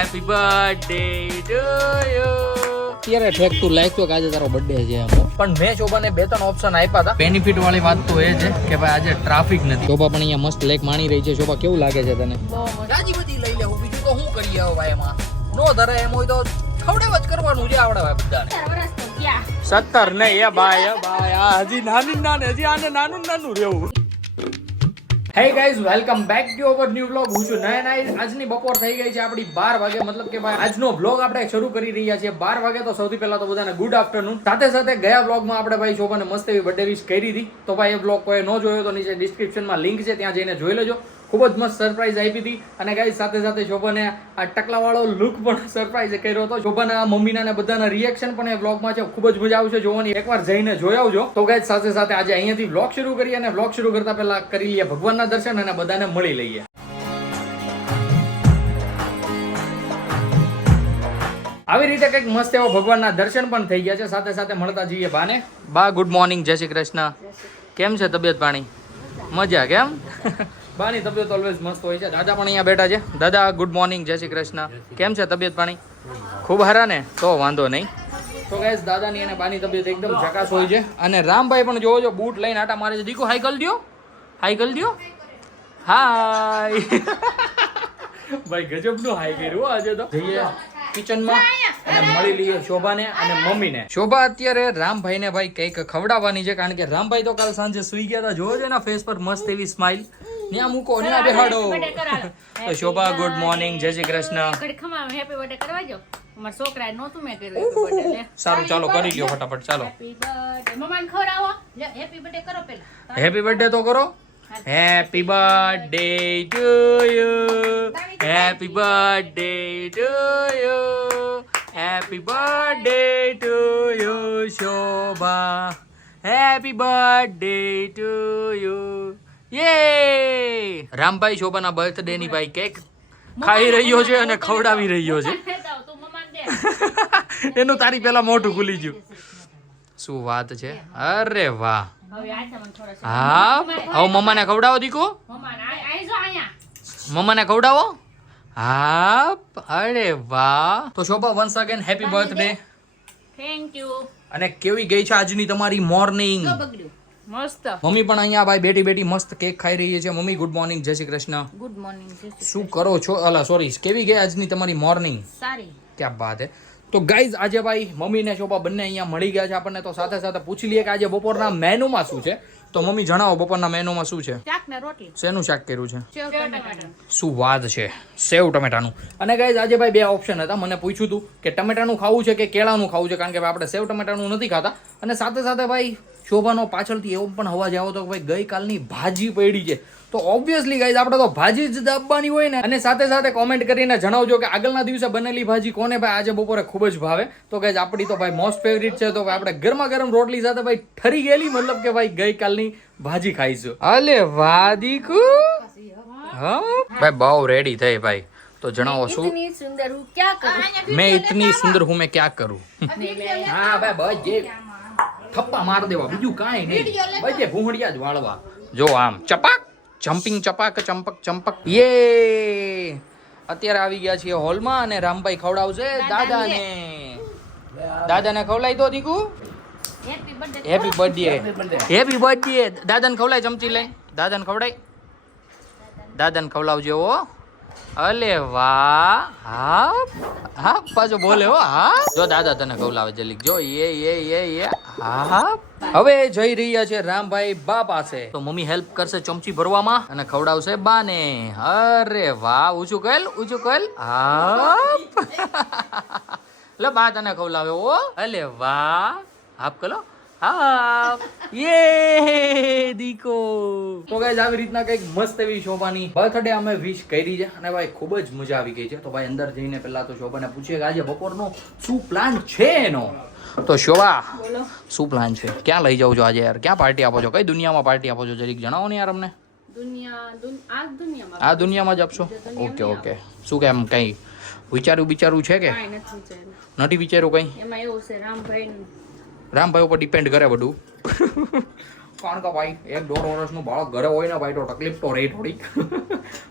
Happy birthday to you. અત્યારે ઠેક તું લાગ્યો કે આજે તારો બર્થડે છે એમ. પણ મેં શોભાને 2-3 ઓપ્શન આપ્યા હતા. બેનિફિટ વાળી વાત તો એ છે કે ભાઈ આજે ટ્રાફિક નથી. શોભા પણ અહીંયા મસ્ત લેક માણી રહી છે. શોભા કેવું લાગે છે તને? રાજી બધી લઈ લેવું, બીજું તો શું કરીએ હવે ભાઈ એમાં. નો ધરે એમ હોય તો ખવડાવ જ કરવાનું છે આવડે ભાઈ બધાને. 17 નહીં એ ભાઈ આ હજી નાની હજી આને નાનું રહેવું. Hey guys, welcome back to our new vlog. હું છું નયન. આજની બપોર થઈ ગઈ છે આપણી 12 વાગે, મતલબ કે ભાઈ આજનો વ્લોગ આપણે શરૂ કરી રહ્યા છીએ 12 વાગે. તો સૌથી પહેલા તો બધાને ગુડ આફ્ટરનૂન. સાથે સાથે ગયા વ્લોગમાં આપણે ભાઈ શોભાને મસ્ત એવી બર્થડે વિશ કરી હતી. તો ભાઈ એ વ્લોગ કોઈ ન જોયો તો નીચે ડિસ્ક્રિપ્શનમાં લિંક છે, ત્યાં જઈને જોઈ લેજો. ખૂબ જ મસ્ત સરપ્રાઈઝ આપી હતી. અને ગાઈઝ સાથે સાથે શોભાને આ ટકલાવાળો લુક પણ સરપ્રાઈઝ કર્યો હતો. શોભાના મમ્મીના ને બધાના રિએક્શન પણ એ વ્લોગમાં છે. ખૂબ જ મજા આવશે જોવાની, એકવાર જઈને જોઈ આવજો. તો ગાઈઝ સાથે સાથે આજે અહીંયાથી વ્લોગ શરૂ કરીએ, અને વ્લોગ શરૂ કરતા પહેલા કરી લઈએ ભગવાનના દર્શન અને બધાને મળી લઈએ. આવી રીતે કંઈક મસ્ત એવો ભગવાનના દર્શન પણ થઈ ગયા છે. સાથે સાથે મળતા જઈએ બાને. બા ગુડ મોર્નિંગ, જય શ્રી કૃષ્ણ. કેમ છે તબિયત પાણી? મજા કેમ? બાની તબિયત ઓલવેઝ મસ્ત હોય છે. દાદા પણ અહીંયા બેઠા છે. દાદા ગુડ મોર્નિંગ, જય શ્રી કૃષ્ણ. કેમ છે તબિયત પાણી? ખૂબ હારા ને? તો વાંધો નહીં. તો ગાઈસ દાદાની અને બાની તબિયત એકદમ ઝકાસ હોય છે. અને રામભાઈ પણ જોવો છો બૂટ લઈને આટા મારે છે. દીકુ હાઈ કરી દો, હાઈ કરી દો. હાય ભાઈ ગજબનું હાઈ કર્યું આજે તો. જઈએ કિચનમાં અને મળી લઈએ શોભાને અને મમ્મીને. શોભા અત્યારે રામભાઈને ભાઈ કંઈક ખવડાવવાની છે, કારણ કે રામભાઈ તો કાલ સાંજે સુઈ ગયા હતા. જોવો છો એના ફેસ પર મસ્ત એવી સ્માઈલ. ન્યા મૂકો, ન્યા બેહાડો. તો શોભા ગુડ મોર્નિંગ, જય શ્રી કૃષ્ણ. હેપી બર્થડે કરવા જો. અમાર છોકરાએ નહોતું મેં કર્યું હેપી બર્થડે. લે સારું ચાલો કરી લ્યો ફટાફટ. ચાલો હેપી બર્થડે મમ્માને ખવડાવો. લે હેપી બર્થડે કરો પેલા. હેપી બર્થડે તો કરો. Happy birthday to you, happy birthday to you, happy birthday to you Shobha, happy birthday to you. યે! રામભાઈ શોભાના બર્થડે ની ભાઈ કેક ખાઈ રહ્યો છે અને ખવડાવી રહ્યો છે. તું મમ્માને દે. એનું તારી પેલા મોઢું ખુલી ગયું. શું વાત છે! અરે વાહ. હવે આ તમને થોડો હા, હવે મમ્માને ખવડાવો દીકો. મમ્માને આઈ જો અહીંયા. મમ્માને ખવડાવો. હા, અરે વાહ. તો Shobha once again happy birthday. Thank you. અને કેવી ગઈ છે આજની તમારી મોર્નિંગ? બગડ્યું મસ્ત. મમ્મી પણ અહીંયા ભાઈ બેઠી બેઠી મસ્ત કેક ખાઈ રહી છે. મમ્મી ગુડ મોર્નિંગ, જય શ્રી કૃષ્ણ. Good morning. શું કરો છો? અલા સોરી, કેવી ગઈ આજની તમારી મોર્નિંગ? સારી. ક્યાં બાત હે. તો ગાઈઝ આજે ભાઈ મમ્મી ને શોભા બંને અહીંયા મળી ગયા છે આપણને. તો સાથે સાથે પૂછી લઈએ કે આજે બપોરના મેનુમાં શું છે. તો મમ્મી જણાવો બપોરના મેનુમાં શું છે? શાક ને રોટલી. શેનું શાક કર્યું છે? સેવ ટમેટાનું. શું વાત છે! સેવ ટમેટાનું. અને ગાઈઝ આજે ભાઈ 2 ઓપ્શન હતા. મને પૂછ્યું હતું કે ટમેટાનું ખાવું છે કે કેળાનું ખાવું છે, કારણ કે ભાઈ આપણે સેવ ટમેટાનું નથી ખાતા. અને સાથે સાથે ભાઈ શોભાનો પાછળથી એવો પણ અવાજ આવ્યો હતો કે ભાઈ ગઈકાલની ભાજી પડી છે. તો ઓબ્વિયસલી ગાઈઝ આપણે તો ભાજી જ દાબવાની હોય ને. અને સાથે સાથે કોમેન્ટ કરીને જણાવજો કે આગળના દિવસે બનેલી ભાજી કોને ભાઈ આજે બપોરે ખૂબ જ ભાવે. તો ગાઈઝ આપણી તો ભાઈ મોસ્ટ ફેવરિટ છે. તો આપણે ગરમા ગરમ રોટલી સાથે ભાઈ ઠરી ગયેલી, મતલબ કે ભાઈ ગઈકાલની ભાજી ખાઈશું. અલે વાહ દીકુ. હા ભાઈ બહુ રેડી થઈ ભાઈ. તો જણાવો શું? ઇતની સુંદર હું ક્યાં કરું? મેં ઇતની સુંદર હું મેં ક્યાં કરું. હા ભાઈ બસ જે થપ્પા માર દેવા, બીજું કાંઈ નહીં. બજે ભૂંગળિયા જ વાળવા. જો આમ ચપાક જમ્પિંગ ચપાક ચંપક ચંપક. યે! અત્યારે આવી ગયા છીએ હોલમાં અને રામભાઈ ખવડાવશે દાદાને. દાદાને ખવડાવી દો દીકુ. Happy birthday. Happy birthday. Happy birthday. દાદાને ખવડાય ચમચી લઈ. દાદાને ખવડાય. દાદાને ખવડાવજો હો. અલે વાહ. હા હા પાછો બોલે હો. હા જો દાદા તને ખવડાવે જલ્દી. જો એ હા. હવે જઈ રહ્યા છે રામભાઈ બા પાસે. તો મમ્મી હેલ્પ કરશે ચમચી ભરવામાં અને ખવડાવશે બાને. અરે વાહ. ઊંચું કર, ઊંચું કર. હા લે બા તને ખવડાવે હો. અલે વાહ. હાફ કરો. હા યે દીકો. તો ગાઈઝ આવી રીતના કંઈક મસ્ત એવી શોભાની બર્થડે અમે વિશ કરી છે અને ભાઈ ખૂબ જ મજા આવી ગઈ છે. તો ભાઈ અંદર જઈને પહેલા તો શોભાને પૂછીએ કે આજે બપોરનો શું પ્લાન છે એનો. તો શોભા શું પ્લાન છે? ક્યાં લઈ જાવ છો આજે યાર? ક્યાં પાર્ટી આપો છો? કઈ દુનિયામાં પાર્ટી આપો છો જરીક જણાવો ને યાર અમને. આ દુનિયામાં જ આપશો? Okay okay. શું કે એમ કઈ વિચારું છે કે નથી વિચાર્યું કઈ? એમાં એવું છે રામભાઈ ઉપર ડિપેન્ડ કરે બધું. કારણ કે ભાઈ 1-1.5 વર્ષનું બાળક ઘરે હોય ને ભાઈ તો તકલીફ તો રહી થોડી.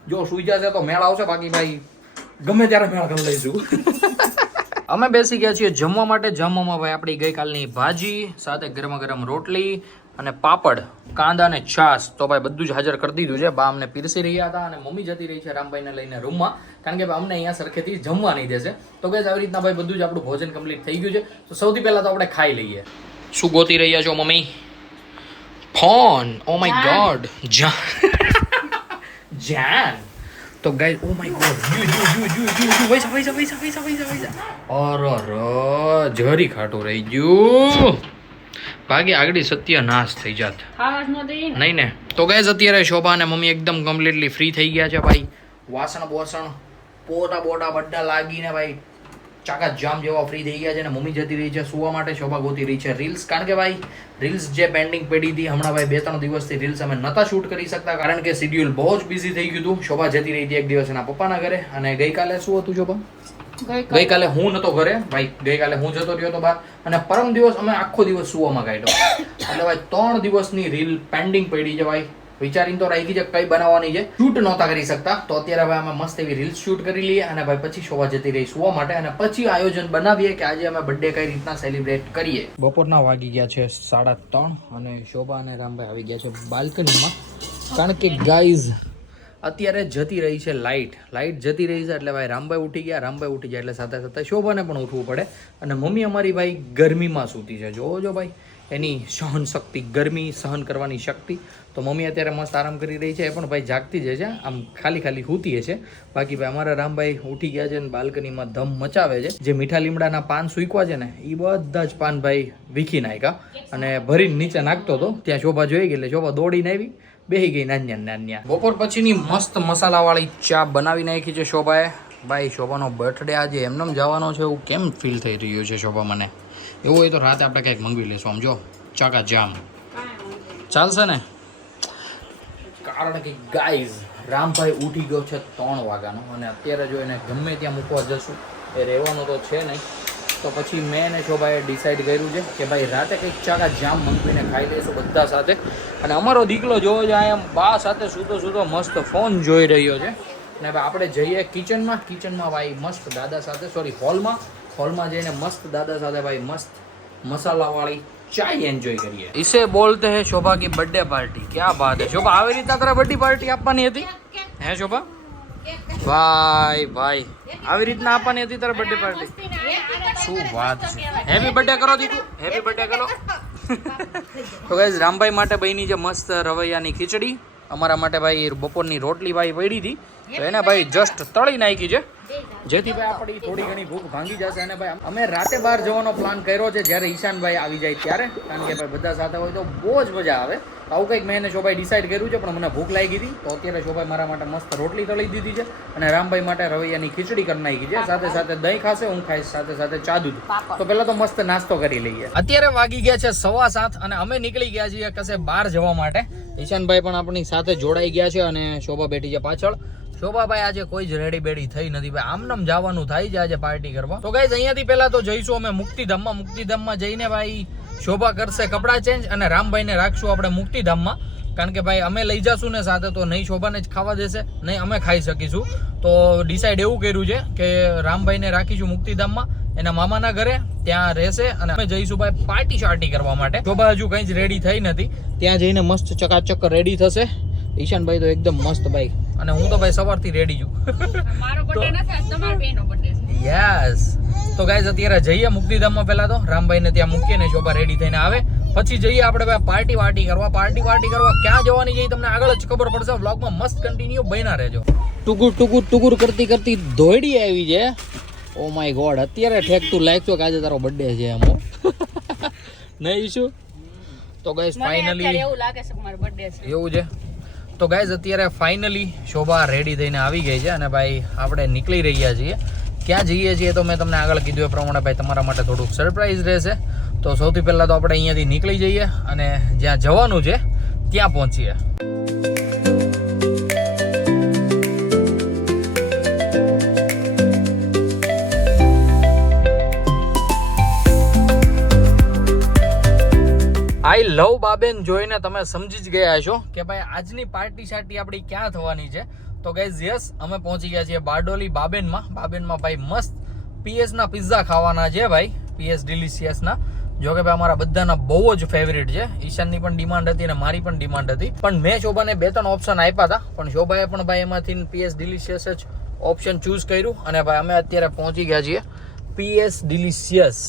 જો સુઈ જશે તો મેળ આવશે, બાકી ભાઈ ગમે ત્યારે મેળ કરી લઈશું. અમે બેસી ગયા છીએ જમવા માટે. જમવામાં ભાઈ આપણી ગઈકાલની ભાજી સાથે ગરમા ગરમ રોટલી અને પાપડ, કાંદા અને છાશ તો ભાઈ બધું જ હાજર કરી દીધું છે. બા અમને પીરસી રહ્યા હતા અને મમ્મી જતી રહી છે રામભાઈને લઈને રૂમમાં, કારણ કે અમને અહીંયા સરખેથી જમવા નહીં દેશે. તો ગાઈસ આવી રીતના ભાઈ બધું જ આપણું ભોજન કમ્પ્લીટ થઈ ગયું છે. તો સૌથી પહેલા તો આપણે ખાઈ લઈએ. શું ગોતી રહ્યા છો mummy? Phone. Oh my God. જાન. તો ગાઈસ ઓ માય ગોડ પૈસા. અરે જરી ખાટું રહી ગયું. ભાગે આગળ સત્યનાશ થઈ જાત. નહીં ને. તો ગાઈસ અત્યારે શોભા અને મમ્મી એકદમ કમ્પ્લીટલી ફ્રી થઈ ગયા છે ભાઈ. વાસણ પોટા બધા લાગીને ભાઈ ચાકા જામ જેવા ફ્રી થઈ ગયા છે. અને મમ્મી જતી રહી છે સુવા માટે. શોભા ગોતી રહી છે રીલ્સ, કારણ કે ભાઈ રીલ્સ જે પેન્ડિંગ પડી હતી હમણાં ભાઈ 2-3 દિવસથી રીલ્સ અમે નતા શૂટ કરી શકતા, કારણ કે શેડ્યુલ બહુ જ બિઝી થઈ ગયું હતું. શોભા જતી રહી હતી એક દિવસ એના પપ્પાના ઘરે. અને ગઈકાલે શું હતું શોભા? ગઈકાલે હું નતો ઘરે ભાઈ. ગઈકાલે હું જતો રહ્યો હતો બહાર. અને પરમ દિવસ અમે આખો દિવસ સુવામાં કાઢ્યો. એટલે ભાઈ 3 દિવસની રીલ પેન્ડિંગ પડી છે ભાઈ. વિચારીને તો રાખી છે કઈ બનાવવાની છે. શૂટ નહોતા કરી શકતા. તો અત્યારે ભાઈ અમે મસ્ત એવી રીલ્સ શૂટ કરી લઈએ અને ભાઈ પછી શોભા જતી રહી સુવા માટે. અને પછી આયોજન બનાવીએ કે આજે અમે બર્થડે કઈ રીતના સેલિબ્રેટ કરીએ. બપોરના વાગી ગયા છે 3:30 અને શોભા અને રામભાઈ આવી ગયા છે બાલ્કનીમાં, કારણ કે ગાઈઝ અત્યારે જતી રહી છે લાઇટ જતી રહી છે. એટલે ભાઈ રામભાઈ ઉઠી જાય એટલે સાથે સાથે શોભાને પણ ઉઠવું પડે. અને મમ્મી અમારી ભાઈ ગરમીમાં સૂતી છે. જોજો ભાઈ એની સહન શક્તિ, ગરમી સહન કરવાની શક્તિ. તો મમ્મી અત્યારે મસ્ત આરામ કરી રહી છે. એ પણ ભાઈ જાગતી જ છે, આમ ખાલી સૂતી છે. બાકી ભાઈ અમારા રામભાઈ ઉઠી ગયા છે અને બાલ્કનીમાં ધમ મચાવે છે. જે મીઠા લીમડાના પાન સૂકવા છે ને એ બધા જ પાન ભાઈ વીખી નાખ્યા અને ભરીને નીચે નાખતો હતો. ત્યાં શોભા જોઈ ગઈ એટલે શોભા દોડીને આવી, બેહી ગઈ નાન્યા. બપોર પછીની મસ્ત મસાલાવાળી ચા બનાવી નાખી છે શોભાએ. ભાઈ શોભાનો બર્થડે આજે એમનેમ જવાનો છે એવું કેમ ફીલ થઈ રહ્યું છે શોભા મને? એવું હોય તો રાતે આપણે કંઈક મંગવી લેશું. આમ જો ચાકા જામ ચાલશે ને? કારણ કે ગાઈઝ રામભાઈ ઉઠી ગયો છે 3 વાગ્યાનો અને અત્યારે જો એને ગમે ત્યાં મૂકવા જશું એ રહેવાનો તો છે નહીં. તો પછી મેં અને શોભાએ ડિસાઈડ કર્યું છે કે ભાઈ રાતે કંઈક ચાકા જામ મંગવીને ખાઈ લઈશું બધા સાથે. અને અમારો દીકલો જોવો જાય એમ બા સાથે સૂતો મસ્ત ફોન જોઈ રહ્યો છે. અને આપણે જઈએ કિચનમાં ભાઈ મસ્ત દાદા સાથે હોલમાં જઈને મસ્ત દાદા સાથે ભાઈ મસ્ત મસાલાવાળી ચાય એન્જોય કરીએ. इसे बोलते हैं शोभा की बर्थडे पार्टी. क्या बात है शोभा, આવી રીતના તારે બર્થડે પાર્ટી આપવાની હતી હે શોભા? ભાઈ આવી રીતના આપવાની હતી તારે બર્થડે પાર્ટી? શું વાત છે. હેપી બર્થડે કરો દીકુ, હેપી બર્થડે કરો. તો ગાઈઝ રામભાઈ માટે બની છે મસ્ત રવૈયાની ખીચડી. અમારા માટે ભાઈ બપોરની રોટલી ભાઈ પડી હતી તો એને ભાઈ જસ્ટ તળી નાખી છે, જેથી ભાઈ આપણી થોડી ઘણી ભૂખ ભાંગી જશે. અને ભાઈ અમે રાતે બહાર જવાનો પ્લાન કર્યો છે જ્યારે ઈશાનભાઈ આવી જાય ત્યારે, કારણ કે ભાઈ બધા સાથે હોય તો બહુ જ મજા આવે. આવું કંઈક મેં એને શોભાઈ ડિસાઈડ કર્યું છે, પણ મને ભૂખ લાગી હતી તો અત્યારે શોભાઈ મારા માટે મસ્ત રોટલી તળી દીધી છે અને રામભાઈ માટે રવૈયાની ખીચડી કરી નાખી છે. સાથે સાથે દહીં ખાશે, હું ખાઈશ સાથે સાથે ચા દૂધ. તો પહેલા તો મસ્ત નાસ્તો કરી લઈએ. અત્યારે વાગી ગયા છે 7:15 અને અમે નીકળી ગયા છીએ કશે બહાર જવા માટે. ઈશાનભાઈ પણ આપણી સાથે જોડાઈ ગયા છે અને શોભા બેઠી છે પાછળ. શોભાભાઈ આજે કોઈ જ રેડી બેડી થઈ નથી ભાઈ, આમનામ જવાનું થાય છે આજે પાર્ટી કરવા. તો ગાઈઝ અહીંયાથી પહેલા તો જઈશું અમે મુક્તિધામમાં જઈને ભાઈ શોભા કરશે કપડાં ચેન્જ અને રામભાઈને રાખશું આપણે મુક્તિધામમાં, કારણ કે ભાઈ અમે લઈ જશું ને સાથે તો નહીં શોભાને જ ખાવા દેશે નહીં અમે ખાઈ શકીશું. તો ડિસાઈડ એવું કર્યું છે કે રામભાઈને રાખીશું મુક્તિધામમાં એના મામાના ઘરે, ત્યાં રહેશે અને અમે જઈશું ભાઈ પાર્ટી કરવા માટે. શોભા હજુ કંઈ જ રેડી થઈ નથી, ત્યાં જઈને મસ્ત ચકાચક રેડી થશે. ઈશાનભાઈ તો એકદમ મસ્ત ભાઈ, અને હું તો ભાઈ સવારથી રેડી છું. મારો બર્થડે નથી, તમારા બેનો બર્થડે છે. યસ. તો ગાઈઝ અત્યારે જઈએ મુક્તિધામમાં. પહેલા તો રામભાઈને ત્યાં મૂકીએ ને શોભા રેડી થઈને આવે પછી જઈએ આપણે ભાઈ પાર્ટી કરવા. ક્યાં જવાની છે તમને આગળ જ ખબર પડશે. વ્લોગમાં મસ્ત કન્ટિન્યુ બન્યા રહેજો. ટુકુર કરતી દોડી આવી છે. ઓ માય ગોડ, અત્યારે ઠેકતું લાગતું કે આજે તારો બર્થડે છે એમ. નહીં શું? તો ગાઈઝ ફાઇનલી એવું લાગે છે કે મારો બર્થડે છે એવું છે. તો ગાઈઝ અત્યારે ફાઇનલી શોભા રેડી થઈને આવી ગઈ છે અને ભાઈ આપણે નીકળી રહ્યા છીએ. ક્યાં જઈએ છીએ તો મેં તમને આગળ કીધું એ પ્રમાણે ભાઈ તમારા માટે થોડુંક સરપ્રાઈઝ રહેશે. તો સૌથી પહેલાં તો આપણે અહીંયાથી નીકળી જઈએ અને જ્યાં જવાનું છે ત્યાં પહોંચીએ. આઈ લવ બાબેન જોઈને તમે સમજી જ ગયા છો કે ભાઈ આજની પાર્ટી આપણી ક્યાં થવાની છે. તો ગાઈઝ યસ અમે પહોંચી ગયા છીએ બારડોલી બાબેનમાં ભાઈ મસ્ત PS ના પિઝા ખાવાના છે ભાઈ, PS ડિલિશિયસ ના. જો કે ભાઈ અમારા બધાના બહુ જ ફેવરિટ છે. ઈશાનની પણ ડિમાન્ડ હતી અને મારી પણ ડિમાન્ડ હતી, પણ મેં શોભાને 2-3 ઓપ્શન આપ્યા હતા, પણ શોભાએ પણ ભાઈ એમાંથી PS ડિલિશિયસ જ ઓપ્શન ચૂઝ કર્યું અને ભાઈ અમે અત્યારે પહોંચી ગયા છીએ PS ડિલિશિયસ.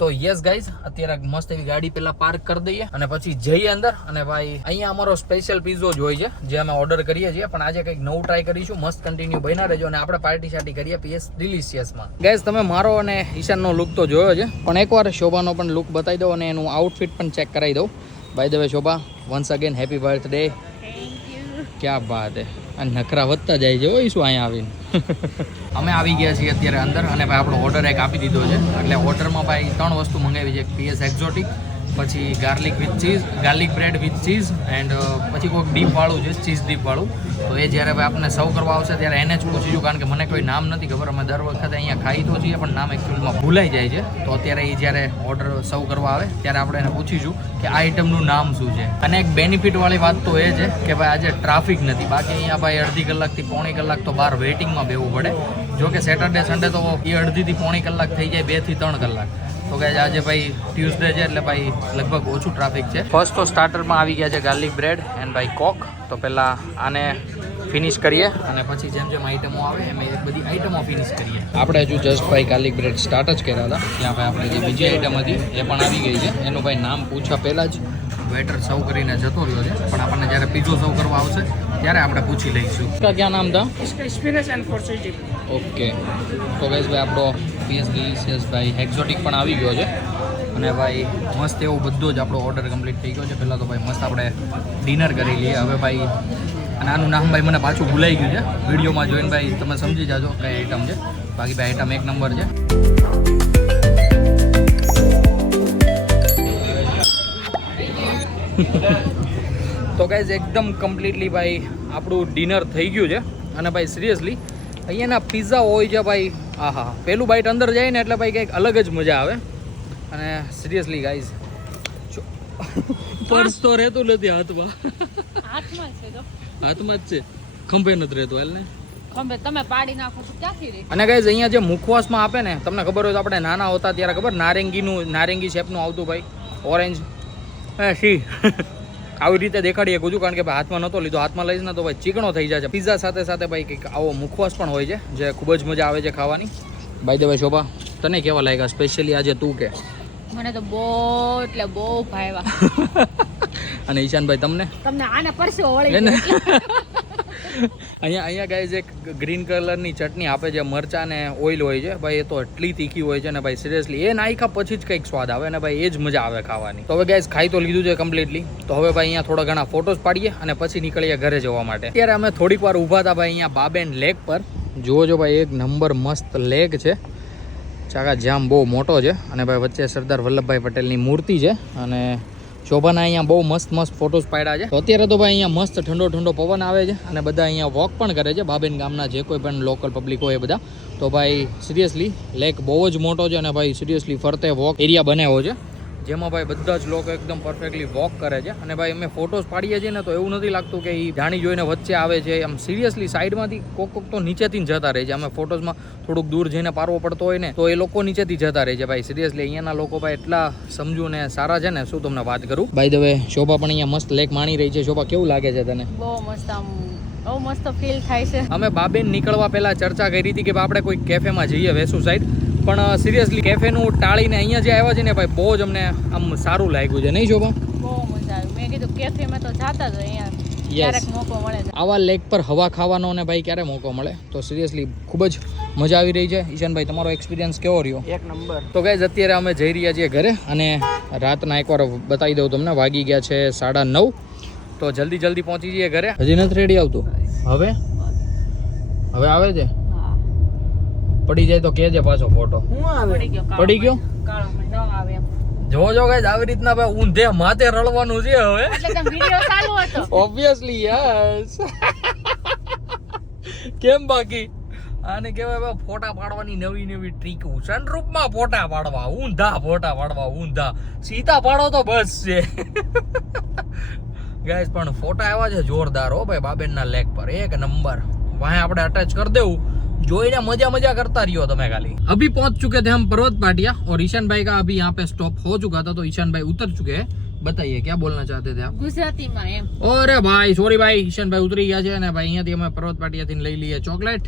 તો યસ ગાઈઝ, અત્યારે મસ્ત એવી ગાડી પહેલા પાર્ક કરી દઈએ અને પછી જઈએ અંદર. અને ભાઈ અહીંયા અમારો સ્પેશિયલ પીઝો જ હોય છે જે અમે ઓર્ડર કરીએ છીએ, પણ આજે કંઈક નવું ટ્રાય કરીશું. મસ્ત કન્ટિન્યુ બન્યા રહેજો અને આપણે પાર્ટી શાર્ટી કરીએ PS ડિલિશિયસમાં. ગાઈઝ તમે મારો અને ઈશાનનો લુક તો જોયો છે, પણ એકવાર શોભાનો પણ લુક બતાવી દઉં અને એનું આઉટફિટ પણ ચેક કરાવી દઉં. By the way Shobha, once again happy birthday. ક્યાં બાત હે. અને નખરા વધતા જાય છે ઓય શું અહીંયા આવીને. અમે આવી ગયા છીએ અત્યારે અંદર અને ભાઈ આપણો ઓર્ડર એક આપી દીધો છે. એટલે ઓર્ડરમાં ભાઈ 3 વસ્તુ મંગાવી છે. PS એક્ઝોટિક, પછી garlic with cheese, garlic bread with cheese and પછી કોઈક ડીપ વાળું છે, ચીઝ ડીપ વાળું. તો એ જ્યારે ભાઈ આપણને સર્વ કરવા આવશે ત્યારે એને જ પૂછીશું, કારણ કે મને કોઈ નામ નથી ખબર. અમે દર વખતે અહીંયા ખાઈ તો છીએ પણ નામ એકચ્યુઅલમાં ભૂલાઈ જાય છે. તો અત્યારે એ જ્યારે ઓર્ડર સર્વ કરવા આવે ત્યારે આપણે એને પૂછીશું કે આ આઈટમનું નામ શું છે. અને એક બેનિફિટવાળી વાત તો એ છે કે ભાઈ આજે ટ્રાફિક નથી, બાકી અહીંયા ભાઈ અડધી કલાકથી પોણી કલાક તો બહાર વેઇટિંગમાં બેવું પડે. જો કે સેટરડે સન્ડે તો એ અડધીથી પોણી કલાક થઈ જાય, 2 થી 3 કલાક. તો કે આજે ભાઈ ટ્યુઝડે છે એટલે ભાઈ લગભગ ઓછું ટ્રાફિક છે. ફર્સ્ટ તો સ્ટાર્ટરમાં આવી ગયા છે ગાર્લિક બ્રેડ એન્ડ ભાઈ કોક. તો પહેલાં આને ફિનિશ કરીએ અને પછી જેમ જેમ આઈટમો આવે એમ એ બધી આઈટમો ફિનિશ કરીએ. આપણે હજુ જસ્ટ ભાઈ ગાર્લિક બ્રેડ સ્ટાર્ટ જ કર્યા હતા, ત્યાં ભાઈ આપણે જે બીજી આઈટમ હતી એ પણ આવી ગઈ છે. એનું ભાઈ નામ પૂછ્યા પહેલાં જ વેટર સર્વ કરીને જતો રહ્યો છે, પણ આપણને જ્યારે પીઝો સર્વ કરવા આવશે ત્યારે આપણે પૂછી લઈશું. ક્યાં નામ था? Spinach and fortunately. ઓકે, તો ગઈસ ભાઈ આપણો PS ડિલિશિયસ ભાઈ એક્ઝોટિક પણ આવી ગયો છે અને ભાઈ મસ્ત એવો બધો જ આપણો ઓર્ડર કમ્પ્લીટ થઈ ગયો છે. પહેલાં તો ભાઈ મસ્ત આપણે ડિનર કરી લઈએ હવે ભાઈ. અને આનું નામ ભાઈ મને પાછું ભૂલાઈ ગયું છે, વિડીયોમાં જોઈને ભાઈ તમે સમજી જાજો કઈ આઈટમ છે. બાકી ભાઈ આઈટમ 1 નંબર છે. તો ગાઈઝ એકદમ કમ્પ્લીટલી ભાઈ આપણું ડિનર થઈ ગયું છે. અને ભાઈ સિરિયસલી અહીંયાના પિઝા હોય છે ભાઈ, આહા, પેલું બાઈટ અંદર જાય ને એટલે ભાઈ કંઈક અલગ જ મજા આવે. અને સિરિયસલી ગાઈઝ પર્સ તો રહેતું નથી હાથમાં. હાથમાં છે તો હાથમાં જ છે, ખંભે નથી રહેતું. હાલ ને ખંભે તમે પાડી નાખો તો ક્યાંથી રે. અને ગાઈઝ અહીંયા જે મુખવાસમાં આપે ને, તમને ખબર હોય તો આપણે નાના હતા ત્યારે ખબર નારંગી શેપનું આવતું ભાઈ, ઓરેન્જ સી આવી રીતે દેખાડીએ કું, કારણ કે ભાઈ હાથમાં નહોતો લીધો. હાથમાં લઈશ ને તો ભાઈ ચીકણો થઈ જાય છે. પિઝા સાથે સાથે ભાઈ કંઈક આવો મુખવાસ પણ હોય છે જે ખૂબ જ મજા આવે છે ખાવાની. બાય ધ વે શોભા, તને કેવા લાગ્યા સ્પેશિયલી આજે તું કે? મને તો બહુ એટલે બહુ ભાવ્યા. અને ઈશાનભાઈ તમને? તમને આને પરસેવો વળી ગયો. અહીંયા ગાઈઝ એક ગ્રીન કલરની ચટણી આપે છે, મરચાં ને ઓઇલ હોય છે ભાઈ. એ તો એટલી તીખી હોય છે ને ભાઈ, સિરિયસલી એ નાખ્યા પછી જ કંઈક સ્વાદ આવે ને ભાઈ, એ જ મજા આવે ખાવાની. તો હવે ગાઈઝ ખાઈ તો લીધું છે કમ્પ્લીટલી. તો હવે ભાઈ અહીંયા થોડા ઘણા ફોટોસ પાડીએ અને પછી નીકળીએ ઘરે જવા માટે. અત્યારે અમે થોડીક વાર ઊભા હતા ભાઈ અહીંયા બાબેન લેક પર. જુઓ જો ભાઈ, એક નંબર મસ્ત લેક છે. ચાકા જામ બહુ મોટો છે અને ભાઈ વચ્ચે સરદાર વલ્લભભાઈ પટેલની મૂર્તિ છે. અને શોભાના અહીંયા બહુ મસ્ત ફોટોસ પાડ્યા છે. તો અત્યારે તો ભાઈ અહીંયા મસ્ત ઠંડો પવન આવે છે અને બધા અહીંયા વોક પણ કરે છે. બાબેન ગામના જે કોઈ પણ લોકલ પબ્લિક હોય એ બધા. તો ભાઈ સિરિયસલી લેક બહુ જ મોટો છે અને ભાઈ સિરિયસલી ફરતે વોક એરિયા બનાવ્યો છે, જેમાં ભાઈ બધા જ લોકો એકદમ પરફેક્ટલી વોક કરે છે. અને ભાઈ અમે ફોટોસ પાડીએ છીએ ને તો એવું નથી લાગતું કે એ જાણી જોઈને વચ્ચે આવે છે. આમ સિરિયસલી સાઈડમાંથી કોક તો નીચેથી જતા રહે છે. અમે ફોટોસમાં થોડુંક દૂર જઈને પારવો પડતો હોય ને તો એ લોકો નીચેથી જતા રહે છે ભાઈ. સિરિયસલી અહીંયાના લોકો ભાઈ એટલા સમજુ ને સારા છે ને, શું તમને વાત કરું. બાય ધ વે શોભા પણ અહીંયા મસ્ત લેક માણી રહી છે. શોભા કેવું લાગે છે તને? બહુ મસ્ત, આમ બહુ મસ્ત ફીલ થાય છે. અમે બાબેન નીકળવા પહેલા ચર્ચા કરી હતી કે આપણે કોઈ કેફેમાં જઈએ વેસુ સાઈડ, પણ સિરિયસલી કેફેનું ટાળીને અહીંયા જે આવ્યા છે ને ભાઈ, બહુ જ અમને આમ સારું લાગ્યું છે, નહીં શોભા? બહુ મજા આવી. મેં કીધું કેફેમાં તો જાતા જ અહીંયા ક્યારેક મોકો મળે છે. આવા લેક પર હવા ખાવાનો ને ભાઈ ક્યારે મોકો મળે. તો સિરિયસલી ખૂબ જ મજા આવી રહી છે. ઈશાનભાઈ તમારો એક્સપિરિયન્સ કેવો રહ્યો? 1 નંબર. તો ગાઈઝ અત્યારે અમે જઈ રહ્યા છીએ ઘરે અને રાતના એકવાર બતાવી દઉં તમને, વાગી ગયા છે 9:30. તો જલ્દી પહોંચી જઈએ ઘરે. હજી નથી રેડી આવતું? હવે આવે છે? પડી જાય તો કહેજે પાછો ફોટો. પડી ગયો કાળો ન આવે એમ. જો ગાઈઝ આવી રીતના ભાઈ ઊંધે માથે રળવાનું છે હવે. એટલે તમે વિડિયો ચાલુ હતો. Obviously yes. કેમ બાકી આને કહેવાય ભાઈ ફોટા પાડવાની નવી ટ્રીક. સનરૂપમાં ફોટા પાડવા, ઊંધા ફોટા પાડવા, ઊંધા. સીધા પાડો તો બસ છે. ગાઈસ પણ ફોટા આવ્યા છે જોરદાર હો ભાઈ બાબેનના લેક પર એક નંબર વાહે આપણે અટેચ કરી દેવું જોઈને મजा करता रहियो તમે खाली अभी पहुंच चुके थे हम पर्वत पाटिया और ईशान भाई का अभी यहाँ पे स्टॉप हो चुका था तो ईशान भाई उतर चुके हैं बताइए क्या बोलना चाहते थे आप ગુજરાતી માં એમ अरे भाई सॉरी भाई ईशान भाई उतरी ગયા છે ને ભાઈ અહીંયાથી અમે પર્વત પાટિયાથી લઈ લઈએ ચોકલેટ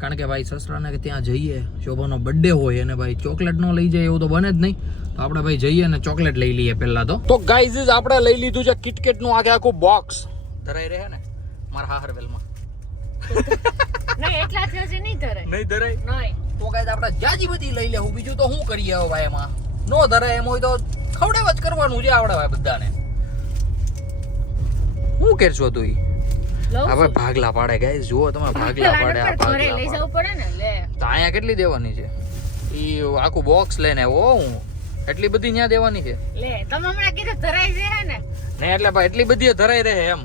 કારણ કે ભાઈ સસરાને કે ત્યાં જઈએ શોભાનો બર્થડે હોય અને ભાઈ ચોકલેટ નો લઈ જાય એવું તો બને જ નહીં તો આપણે ભાઈ જઈએ અને ચોકલેટ લઈ લઈએ પહેલા તો ગાઈઝ આપણે લઈ લીધું છે કિટકેટ નું આખું બોક્સ ધરાઈ રહે ને મારા હાહરવેલમાં નહીં એટલા જ હજી નહીં ધરાય નહીં ધરાય નહીં તો ગાઈઝ આપણે જાજી બધી લઈ લેવું બીજું તો શું કરીએ હવે ભાઈ એમાં નો ધરાય એમ હોય તો ખવડાવ જ કરવાનું છે આવડે ભાઈ બધાને શું કરશો તું હવે ભાગલા પાડે ગાઈઝ જુઓ તમે ભાગલા પાડે આ ઘરે લઈ જવું પડે ને લે તો અહીંયા કેટલી દેવાની છે ઈ આખું બોક્સ લઈને આવ્યો હું એટલી બધી ન્યા દેવાની છે લે તમે હમણાં કીધું ધરાઈ જાય ને નહીં એટલે ભાઈ એટલી બધી ધરાઈ રહે એમ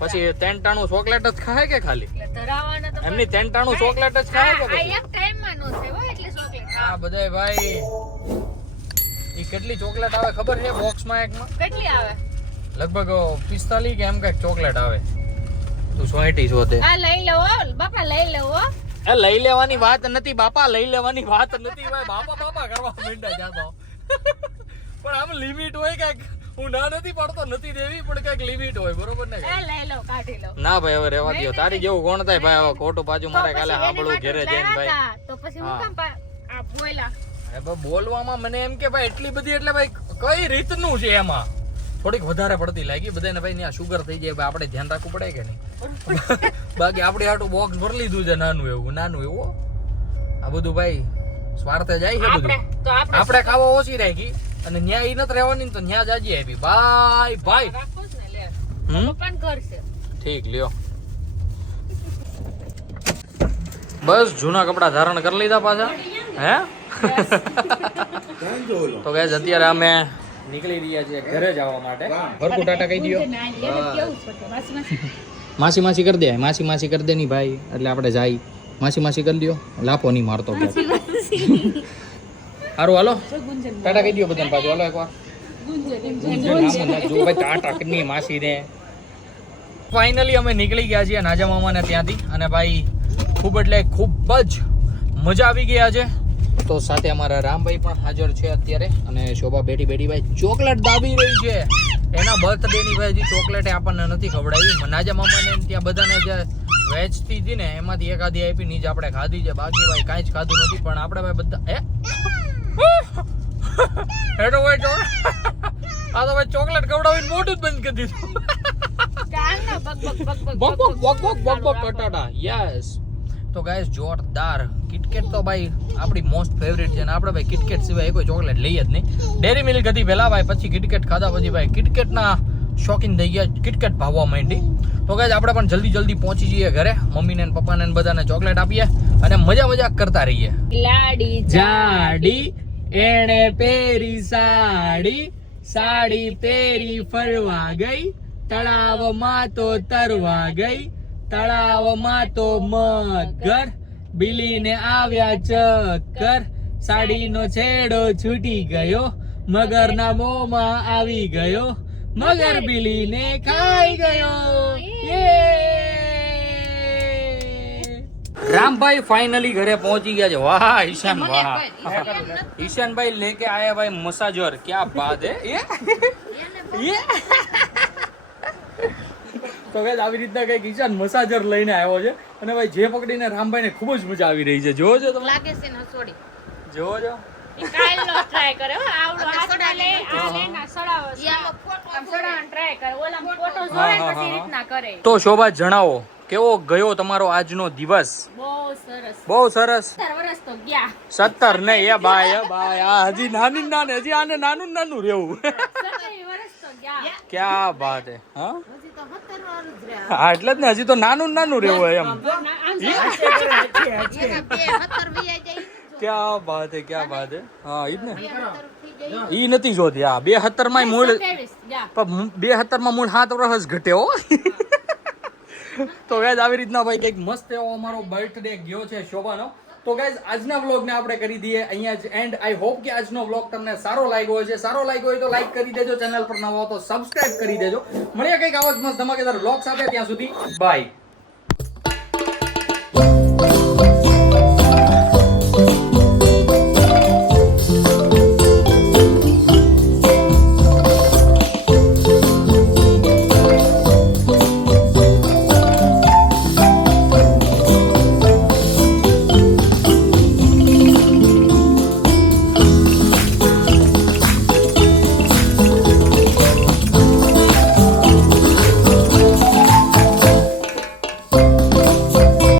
પછી તેંટાણું ચોકલેટ જ ખાય કે ખાલી એટલે ધરાવાના તો એમની તેંટાણું ચોકલેટ જ ખાય કે આ પછી એક ટાઈમ માં નો છે હો એટલે ચોકલેટ આ બધાય ભાઈ ઈ કેટલી ચોકલેટ આવે ખબર છે બોક્સમાં એકમાં કેટલી આવે લગભગ 45 કે એમ કઈક ચોકલેટ આવે તું 60 શોધે આ લઈ લો બાપા લઈ લો એ લઈ લેવાની વાત નથી બાપા લઈ લેવાની વાત નથી ભાઈ બાપા કરવા માંડ્યા જાતો પણ આમ લિમિટ હોય કઈક હું ના નથી પાડતો નથી દેવી પણ કઈક લિમિટ હોય બરોબર ને એ લઈ લો કાઢી લો ના ભાઈ હવે રહેવા દો તારી જેવું કોણ થાય ભાઈ હવે ખોટું પાછું મારે કાલે સાંભળવું ઘરે જઈને ભાઈ તો પછી હું કામ આ બોયલા એ ભાઈ બોલવામાં મને એમ કે ભાઈ એટલી બધી એટલે ભાઈ કઈ રીતનું છે એમાં થોડીક વધારે પડતી લાગી બધાને ભાઈ ત્યાં શુગર થઈ જાય ભાઈ આપણે ધ્યાન રાખવું પડે કે નહીં બાકી આપણે આટલું બોક્સ ભરી લીધું છે નાનું એવું આ બધું ભાઈ સ્વાર્થે જાય છે બધું આપણે ખાવા ઓછી રાખી અને ન્યા ઈ નથી રહેવાની તો ન્યા જાજી આપી ભાઈ ભાઈ રાખો જ ને લે પપ્પાન ઘર છે ઠીક લ્યો બસ જૂના કપડા ધારણ કરી લીધા પાછા હે તો ગાઈસ અત્યારે અમે નીકળી રહ્યા છીએ ઘરે જવા માટે ભરકુ ટાટા કહી દયો માસી કરી દે માસી કરી દે ની ભાઈ એટલે આપણે જાય માસી કરી દયો લાફો નહીં મારતો સારું હાલો ટાટા કહી દયો બધાને પાછું હાલો એકવાર જો ભાઈ ટાટા ની માસી ને ફાઇનલી અમે નીકળી ગયા છીએ નાજા મામાને ત્યાંથી અને ભાઈ ખૂબ એટલે ખૂબ જ મજા આવી ગયા છે તો સાથે અમારા રામભાઈ પણ હાજર છે અત્યારે અને શોભા બેઠી ભાઈ ચોકલેટ દાબી રહી છે એના બર્થડે ની ભાઈ હજી ચોકલેટ આપણને નથી ખવડાવી નાજા મામાને ત્યાં બધાને જે વેચતી હતી ને એમાંથી એકાદી આપી નીચે આપણે ખાધી છે બાકી ભાઈ કાંઈ જ ખાધું નથી પણ આપણે ભાઈ બધા હેડો ભાઈ આ તો ભાઈ ચોકલેટ ખવડાવીને મોઢું જ બંધ કરી દીધું બક કટાટા યસ તો ગાઈસ જોરદાર કિટકેટ તો ભાઈ આપણી મોસ્ટ ફેવરિટ છે ને આપણે ભાઈ કિટકેટ સિવાય કોઈ ચોકલેટ લઈએ જ નહીં ડેરી મિલ્ક હતી પહેલા ભાઈ પછી કિટકેટ ખાધા પછી ભાઈ કિટકેટના શોખીન થઈ ગયા કિટકેટ ભાવવા માંડી તો ગાઈસ આપણે પણ જલ્દી પહોંચી જઈએ ઘરે મમ્મીને ને પપ્પાને ને બધાને ચોકલેટ આપીએ અને મજા કરતા રહીએ લાડી જાડી એણે પેરી સાડી પેરી ફરવા ગઈ તળાવમાં તો તરવા ગઈ તળાવમાં તો મગર બિલીને આવ્યા ચક્કર સાડીનો છેડો છૂટી ગયો મગરના મોંમાં આવી ગયો મગર બિલીને ખાઈ ગયો રામભાઈ ફાઇનલી ઘરે પહોંચી ગયા છે વાહ ઈશાન વાહ ઈશાનભાઈ લેકે આયા ભાઈ મસાજર ક્યા બાત હે ये તો ગાઈસ આવી રીતના કઈક ઈશાન મસાજર લઈને આવ્યો છે અને ભાઈ જે પકડીને રામભાઈને ખૂબ જ મજા આવી રહી છે જોવો છો તમે લાગે છે ને હસોડી જોવો છો કાલનો ટ્રાય કરે હો આવડો હાથમાં લે આ લે ના સડાવો યાલો ફોટો સડાવવાનો ટ્રાય કરે ઓલા ફોટો જોડે પછી રીતના કરે તો શોભા જણાવો કેવો ગયો તમારો આજનો દિવસ બહુ સરસ 17 વર્ષ તો ગયા 17 નહીં એ બાય આ હજી નાની હજી આને નાનું રહેવું 17 વર્ષ તો ગયા ક્યા બાત હે હા હા એટલે જ ને હજી તો નાનું રહેવું એમ ક્યા બાત હે હા ઈ જ ને ઈ નથી જોતી હા 72 માં મૂળ 72 માં મૂળ 7 વર્ષ ઘટે હો તો ગાઈસ આવી રીતના ભાઈ કઈક મસ્ત એવો અમારો બર્થડે ગયો છે શોભાનો તો ગાઈઝ આજના વ્લોગને આપણે કરી દઈએ અહીંયા જ એન્ડ. આઈ હોપ કે આજનો વ્લોગ તમને સારો લાગ્યો હશે. સારો લાગ્યો હોય તો લાઈક કરી દેજો, ચેનલ પર નવા હો તો સબસ્ક્રાઇબ કરી દેજો. મળીએ કંઈક આવો જ મસ્ત ધમાકેદાર વ્લોગ સાથે. ત્યાં સુધી બાય.